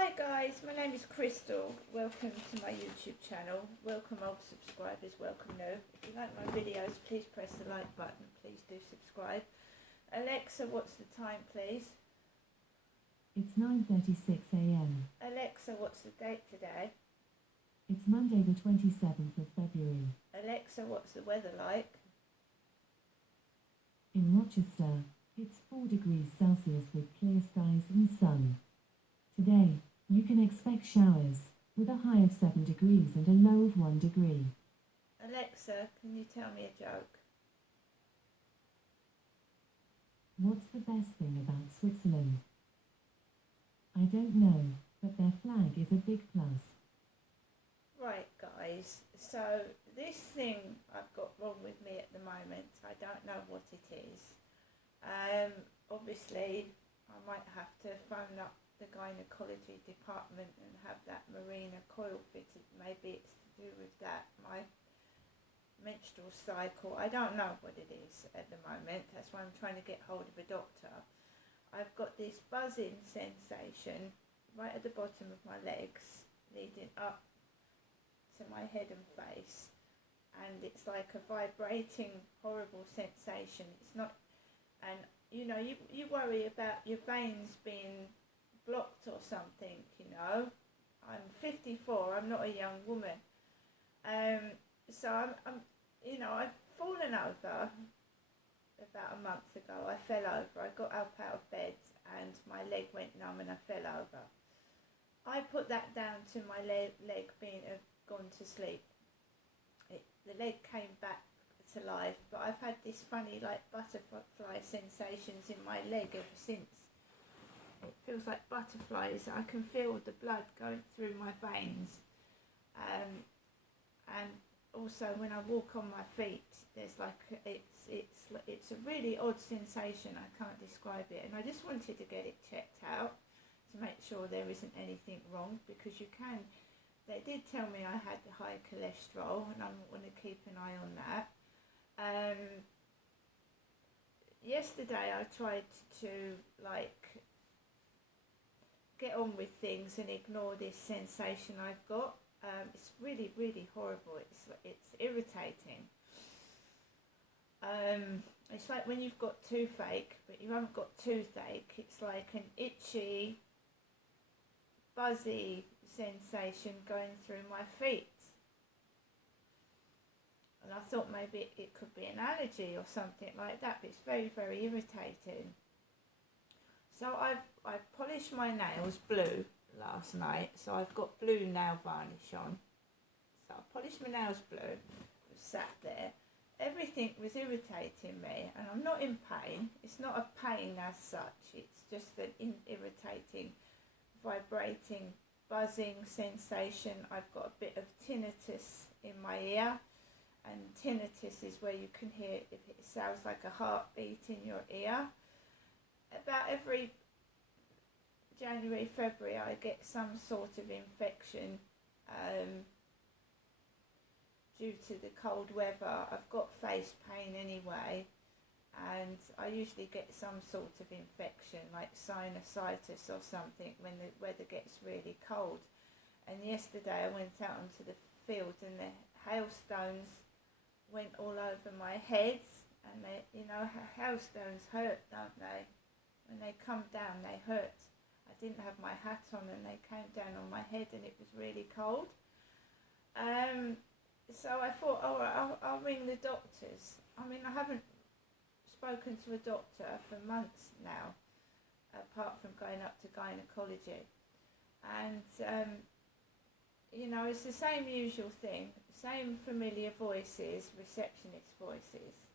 Hi guys, my name is Crystal. Welcome to my YouTube channel. Welcome old subscribers, welcome new. If you like my videos, please press the like button. Please do subscribe. Alexa, what's the time please? It's 9:36 a.m. Alexa, what's the date today? It's Monday the 27th of February. Alexa, what's the weather like? In Rochester, it's 4 degrees Celsius with clear skies and sun. Today, you can expect showers, with a high of 7 degrees and a low of 1 degree. Alexa, can you tell me a joke? What's the best thing about Switzerland? I don't know, but their flag is a big plus. Right guys, so this thing I've got wrong with me at the moment, I don't know what it is. Obviously I might have to phone up the gynecology department and have that Marina coil fitted. Maybe it's to do with that, my menstrual cycle. I don't know what it is at the moment, that's why I'm trying to get hold of a doctor. I've got this buzzing sensation right at the bottom of my legs leading up to my head and face, and it's like a vibrating horrible sensation. It's not, and you know, you worry about your veins being blocked or something, you know. I'm 54, I'm not a young woman. So I'm you know, I've fallen over about a month ago. I fell over, I got up out of bed and my leg went numb and I fell over. I put that down to my leg being gone to sleep. The leg came back to life, but I've had this funny like butterfly sensations in my leg ever since. It feels like butterflies. I can feel the blood going through my veins, and also when I walk on my feet, there's like it's a really odd sensation. I can't describe it, and I just wanted to get it checked out to make sure there isn't anything wrong, because you can. They did tell me I had high cholesterol, and I'm going to keep an eye on that. Yesterday I tried to like get on with things and ignore this sensation I've got. It's really, really horrible. It's irritating. It's like when you've got toothache, but you haven't got toothache. It's like an itchy, buzzy sensation going through my feet. And I thought maybe it could be an allergy or something like that, but it's very, very irritating. So I polished my nails blue last night, so I've got blue nail varnish on. So I polished my nails blue, sat there. Everything was irritating me, and I'm not in pain. It's not a pain as such, it's just an irritating, vibrating, buzzing sensation. I've got a bit of tinnitus in my ear, and tinnitus is where you can hear if it sounds like a heartbeat in your ear. About every January, February I get some sort of infection due to the cold weather. I've got face pain anyway, and I usually get some sort of infection like sinusitis or something when the weather gets really cold. And yesterday I went out onto the field and the hailstones went all over my head, and they, you know, hailstones hurt, don't they? When they come down they hurt. I didn't have my hat on and they came down on my head and it was really cold. So I thought, all right, I'll ring the doctors. I mean, I haven't spoken to a doctor for months now, apart from going up to gynecology. And, you know, it's the same usual thing, same familiar voices, receptionist voices.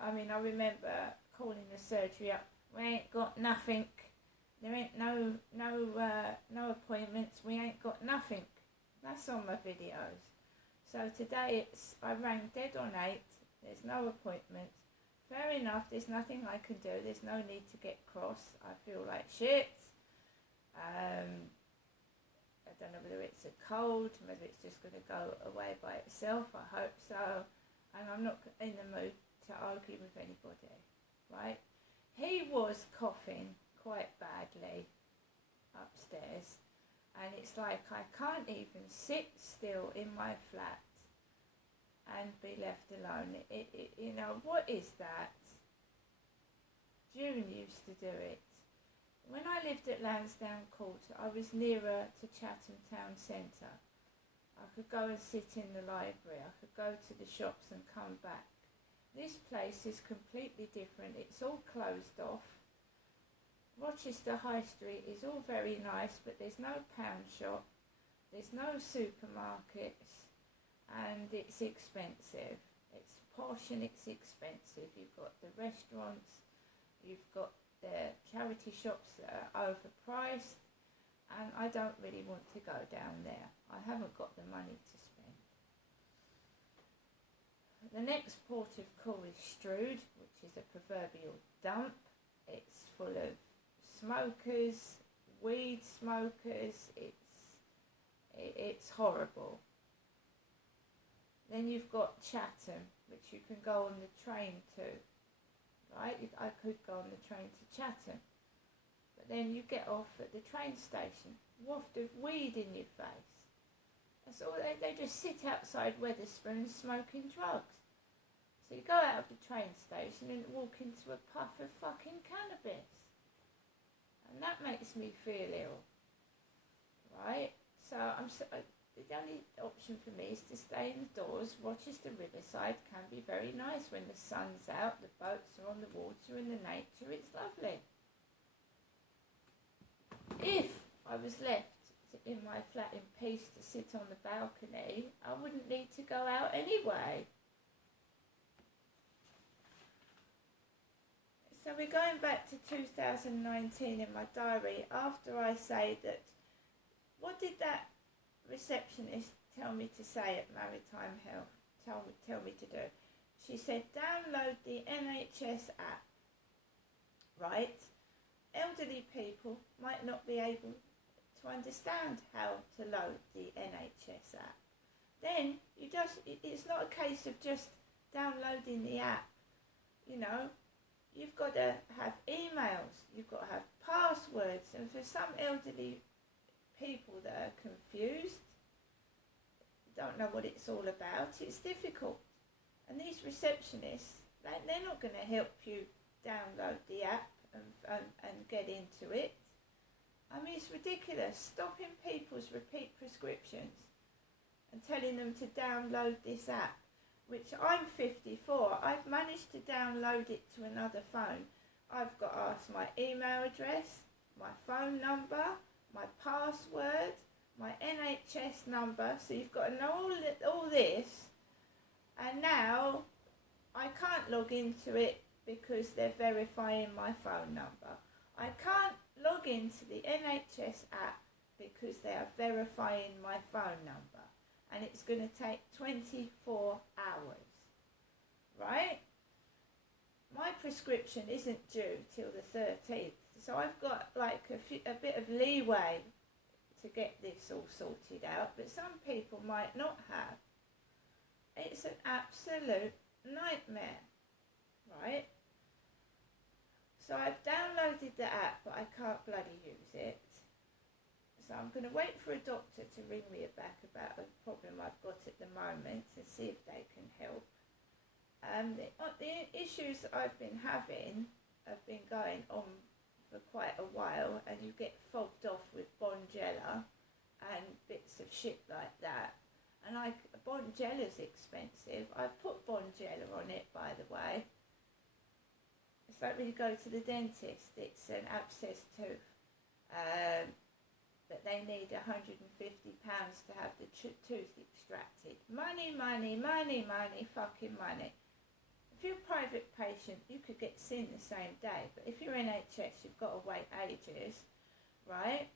I mean, I remember calling the surgery up, we ain't got nothing, there ain't no appointments, we ain't got nothing. That's on my videos. So today I rang dead on 8, there's no appointment. Fair enough, there's nothing I can do, there's no need to get cross. I feel like shit. I don't know whether it's a cold, whether it's just going to go away by itself, I hope so. And I'm not in the mood to argue with anybody, right? He was coughing quite badly upstairs. downstairs, and it's like I can't even sit still in my flat and be left alone. You know, what is that? June used to do it. When I lived at Lansdowne Court, I was nearer to Chatham Town Centre. I could go and sit in the library, I could go to the shops and come back. This place is completely different, it's all closed off. Rochester High Street is all very nice, but there's no pound shop, there's no supermarkets, and it's expensive. It's posh and it's expensive. You've got the restaurants, you've got the charity shops that are overpriced, and I don't really want to go down there. I haven't got the money to spend. The next port of call is Strood, which is a proverbial dump. It's full of smokers, weed smokers. It's horrible. Then you've got Chatham, which you can go on the train to. Right, I could go on the train to Chatham, but then you get off at the train station, waft of weed in your face. That's all. They just sit outside Wetherspoons smoking drugs. So you go out of the train station and walk into a puff of fucking cannabis, and that makes me feel ill. Right, so the only option for me is to stay indoors. Rochester Riverside can be very nice when the sun's out, the boats are on the water and the nature, it's lovely. If I was left in my flat in peace to sit on the balcony, I wouldn't need to go out anyway. So we're going back to 2019 in my diary after I say that, what did that receptionist tell me to say at Maritime Health, tell me to do? She said download the NHS app, right? Elderly people might not be able to understand how to load the NHS app. Then it's not a case of just downloading the app, you know. You've got to have emails, you've got to have passwords, and for some elderly people that are confused, don't know what it's all about, it's difficult. And these receptionists, they're not going to help you download the app and get into it. I mean, it's ridiculous, stopping people's repeat prescriptions and telling them to download this app, which I'm 54, I've managed to download it to another phone. I've got to ask my email address, my phone number, my password, my NHS number, so you've got to know all this, and now I can't log into it because they're verifying my phone number. I can't log into the NHS app because they are verifying my phone number, and it's going to take 24 hours, right? My prescription isn't due till the 13th, so I've got like a bit of leeway to get this all sorted out, but some people might not have. It's an absolute nightmare, right? So I've downloaded the app, but I can't bloody use it. So I'm going to wait for a doctor to ring me back about a problem I've got at the moment and see if they can help. The issues that I've been having have been going on for quite a while, and you get fobbed off with Bonjela and bits of shit like that. And Bonjela's expensive. I've put Bonjela on it, by the way. It's like when you go to the dentist, it's an abscessed tooth. But they need £150 to have the tooth extracted. Money, money, money, money, fucking money. If you're a private patient, you could get seen the same day. But if you're NHS, you've got to wait ages, right?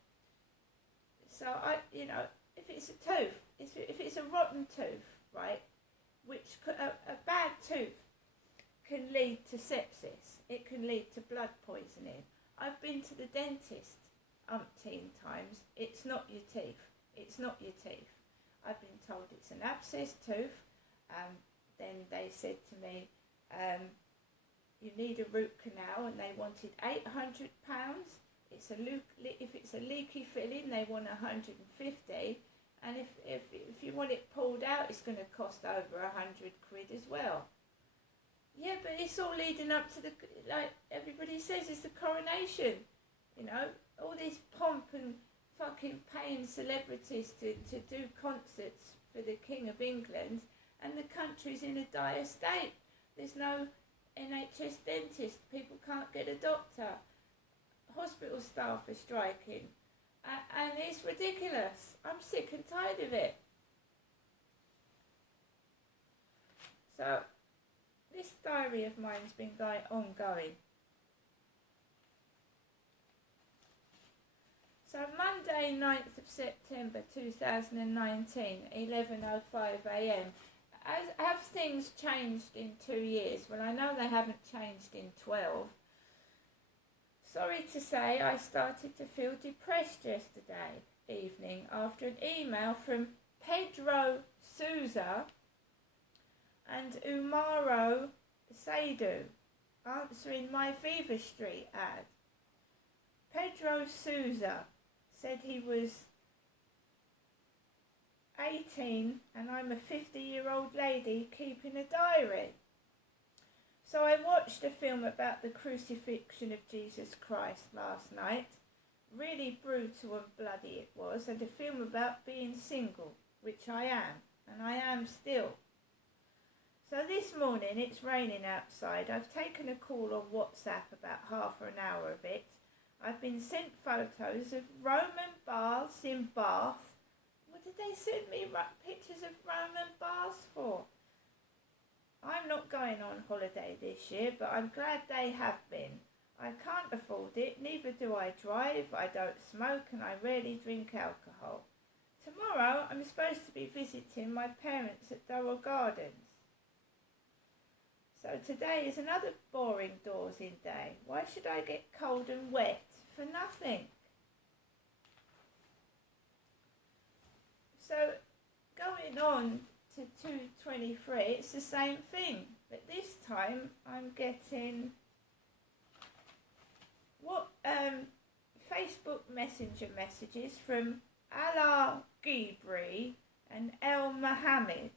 So, if it's a tooth, if it's a rotten tooth, right, which a bad tooth can lead to sepsis. It can lead to blood poisoning. I've been to the dentist umpteen times. It's not your teeth. It's not your teeth. I've been told it's an abscessed tooth. Then they said to me, you need a root canal, and they wanted £800. if it's a leaky filling, they want 150, and if you want it pulled out, it's going to cost over 100 quid as well. Yeah, but it's all leading up to like everybody says, it's the coronation. You know, all this pomp and fucking paying celebrities to do concerts for the King of England, and the country's in a dire state. There's no NHS dentist, people can't get a doctor, hospital staff are striking, and it's ridiculous. I'm sick and tired of it. So this diary of mine's been ongoing. So Monday 9th of September 2019, 11:05 a.m. Have things changed in 2 years? Well, I know they haven't changed in 12. Sorry to say, I started to feel depressed yesterday evening after an email from Pedro Sousa and Umaro Saidu answering my Viva Street ad. Pedro Sousa said he was 18 and I'm a 50-year-old lady keeping a diary. So I watched a film about the crucifixion of Jesus Christ last night. Really brutal and bloody it was, and a film about being single, which I am, and I am still. So this morning it's raining outside. I've taken a call on WhatsApp, about half an hour of it. I've been sent photos of Roman baths in Bath. What did they send me pictures of Roman baths for? I'm not going on holiday this year, but I'm glad they have been. I can't afford it, neither do I drive, I don't smoke, and I rarely drink alcohol. Tomorrow I'm supposed to be visiting my parents at Durrell Gardens. So today is another boring doors-in day. Why should I get cold and wet for nothing? So going on to 223, it's the same thing, but this time I'm getting Facebook Messenger messages from Ala Ghibri and El Mohammed.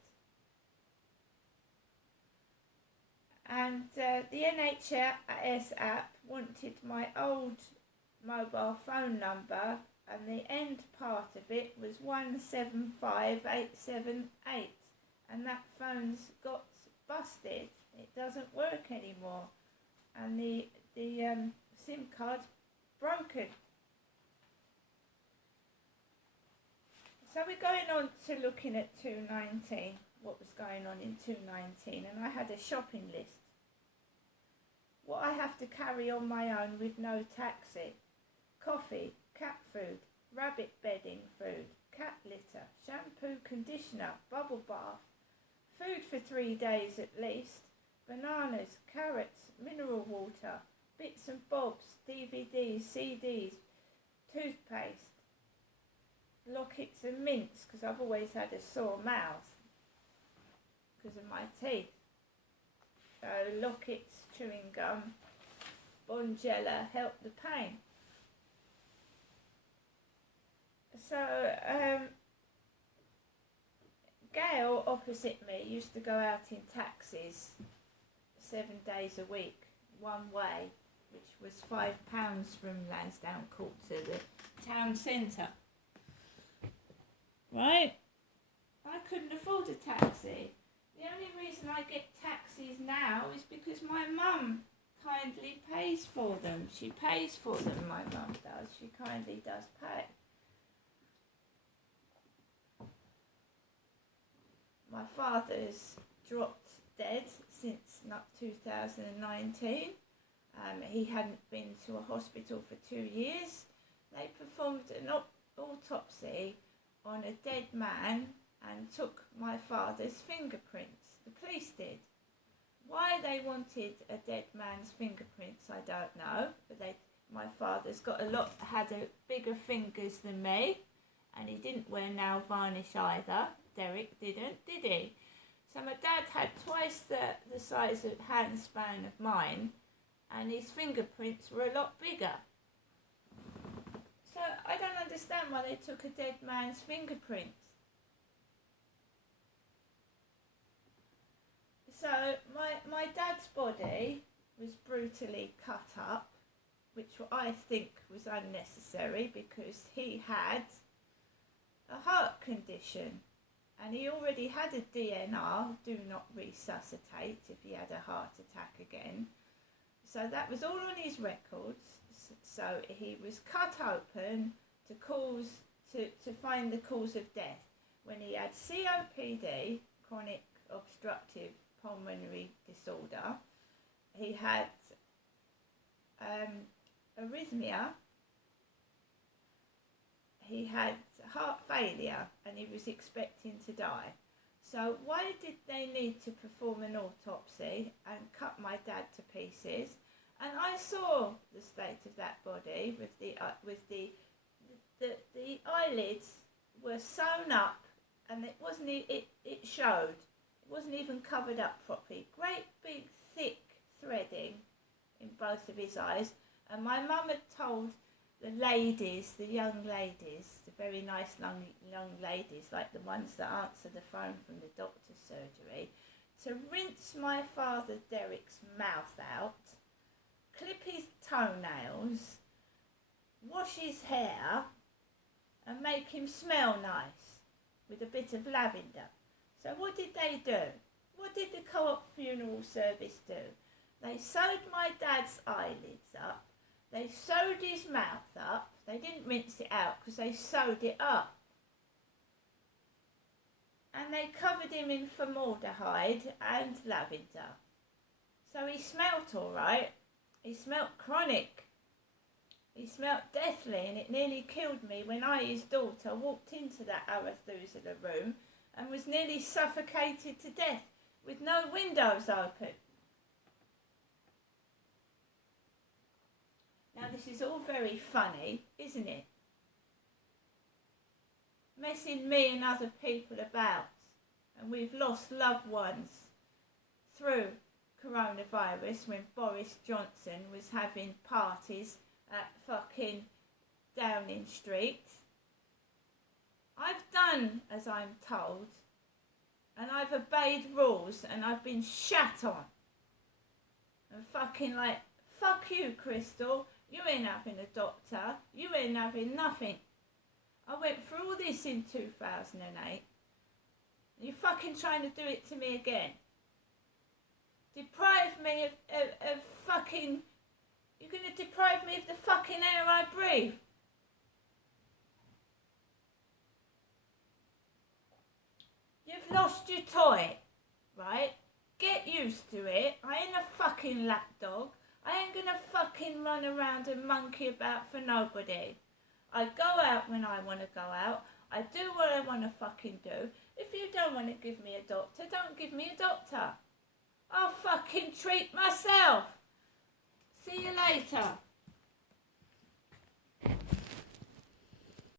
And the NHS app wanted my old mobile phone number, and the end part of it was 175878, and that phone's got busted. It doesn't work anymore, and the SIM card's broken. So we're going on to looking at 219, what was going on in 219, and I had a shopping list. What I have to carry on my own with no taxi: coffee, cat food, rabbit bedding food, cat litter, shampoo, conditioner, bubble bath, food for 3 days at least, bananas, carrots, mineral water, bits and bobs, DVDs, CDs, toothpaste, lockets and mints, because I've always had a sore mouth because of my teeth. So lockets, chewing gum, Bonjela help the pain. So Gail opposite me used to go out in taxis 7 days a week, one way, which was £5 from Lansdowne Court to the town centre. Right? I couldn't afford a taxi. The only reason I get taxis now is because my mum kindly pays for them. She pays for them, my mum does. She kindly does pay. My father's dropped dead since 2019. He hadn't been to a hospital for 2 years. They performed an autopsy on a dead man and took my father's fingerprints. The police did. Why they wanted a dead man's fingerprints, I don't know. But my father's had bigger fingers than me, and he didn't wear nail varnish either. Derek didn't, did he? So my dad had twice the size of hand span of mine, and his fingerprints were a lot bigger. So I don't understand why they took a dead man's fingerprints. So my dad's body was brutally cut up, which I think was unnecessary because he had a heart condition and he already had a DNR, do not resuscitate, if he had a heart attack again. So that was all on his records. So he was cut open to find the cause of death when he had COPD, chronic obstructive pulmonary disorder. He had arrhythmia. He had heart failure and he was expecting to die. So why did they need to perform an autopsy and cut my dad to pieces? And I saw the state of that body with the eyelids were sewn up, and it wasn't. It showed. It wasn't even covered up properly. Great big thick threading in both of his eyes. And my mum had told the ladies, the young ladies, the very nice young ladies, like the ones that answer the phone from the doctor's surgery, to rinse my father Derek's mouth out, clip his toenails, wash his hair, and make him smell nice with a bit of lavender. So what did they do? What did the Co-op funeral service do? They sewed my dad's eyelids up. They sewed his mouth up. They didn't rinse it out because they sewed it up. And they covered him in formaldehyde and lavender. So he smelt all right. He smelt chronic. He smelt deathly, and it nearly killed me when I, his daughter, walked into that Arethusa room and was nearly suffocated to death with no windows open. Now this is all very funny, isn't it? Messing me and other people about, and we've lost loved ones through coronavirus when Boris Johnson was having parties at fucking Downing Street. I've done as I'm told, and I've obeyed rules, and I've been shat on. And fucking like, fuck you, Crystal, you ain't having a doctor, you ain't having nothing. I went through all this in 2008. You're fucking trying to do it to me again. Deprive me of fucking... You're going to deprive me of the fucking air I breathe. You've lost your toy, right? Get used to it. I ain't a fucking lapdog. I ain't gonna fucking run around and monkey about for nobody. I go out when I want to go out. I do what I want to fucking do. If you don't want to give me a doctor, don't give me a doctor. I'll fucking treat myself. See you later.